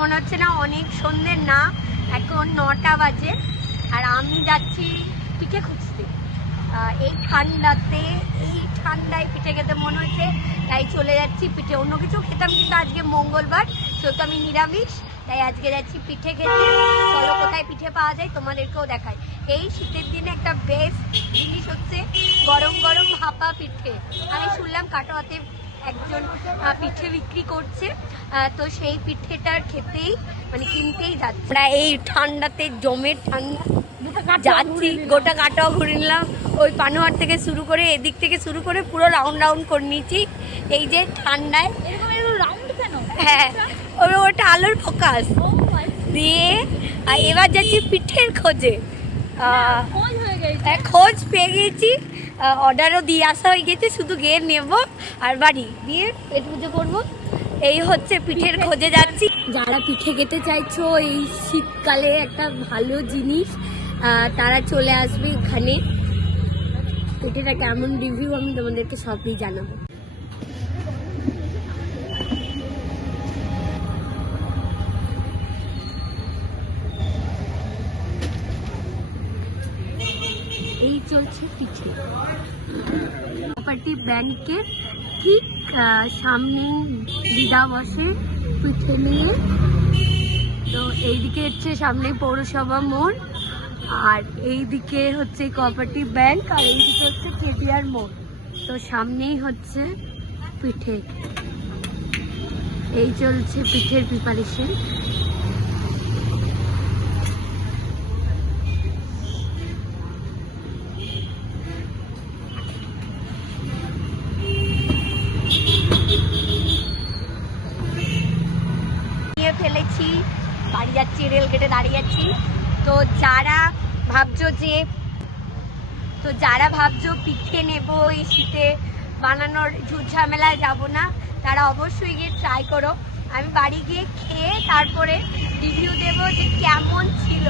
মনে হচ্ছে না অনেক সন্ধ্যে না, এখন নটা বাজে, আর আমি যাচ্ছি পিঠে খুঁজতে। এই ঠান্ডাতে, এই ঠান্ডায় পিঠে খেতে মনে হচ্ছে, তাই চলে যাচ্ছি পিঠে। অন্য কিছু খেতাম কিন্তু আজকে মঙ্গলবার সেহেতু আমি নিরামিষ, তাই আজকে যাচ্ছি পিঠে খেতে। চলো, কোথায় পিঠে পাওয়া যায় তোমাদেরকেও দেখায় এই শীতের দিনে একটা বেস্ট জিনিস হচ্ছে গরম গরম ভাপা পিঠে। আমি শুনলাম কাটোয়াতে একজন পিঠে বিক্রি করছে। তো সেই পিঠেটার খেতেই মানে কিনতেই যাচ্ছে। আমরা এই ঠান্ডাতে জমের ঠান্ডা যাচ্ছি গোটা কাটাও ঘুরে নিলাম। ওই পানোয়ার থেকে শুরু করে এদিক থেকে শুরু করে পুরো রাউন্ড রাউন্ড করে নিয়েছি। এই যে ঠান্ডায় হ্যাঁ ওটা আলোর ফোকাস। দিয়ে এবার যাচ্ছি পিঠের খোঁজে। হ্যাঁ, খোঁজ পেয়ে গেছি। অর্ডারও দিয়ে আসা হয়ে গেছে, শুধু গিয়ে নেব আর বাড়ি দিয়ে পেট পুজো করব। এই হচ্ছে পিঠের খোঁজে যাচ্ছি। যারা পিঠে খেতে চাইছো, এই শীতকালে একটা ভালো জিনিস তারা চলে আসবে এখানে। পিঠেটা কেমন রিভিউ আমি তোমাদেরকে সবই জানাব। এই চলছে পিঠে। প্রপার্টি ব্যাংকের ঠিক আহ, সামনেই দিদা বসে পিঠে নিয়ে। তো এইদিকে হচ্ছে সামনে পৌরসভা মোড় আর এইদিকে হচ্ছে কোঅপারেটিভ ব্যাংক আর এইদিকে হচ্ছে কেবিআর মোড়। তো সামনেই হচ্ছে পিঠে। এই চলছে পিঠের প্রিপারেশন যাচ্ছি রেল গেটে দাঁড়িয়ে আছি। তো যারা ভাবছ যে, তো যারা ভাবছ পিঠে নেব এই শীতে, বানানোর ঝুঝামেলায় যাব না, তারা অবশ্যই গিয়ে ট্রাই করো। আমি বাড়ি গিয়ে খেয়ে তারপরে রিভিউ দেবো যে কেমন ছিল।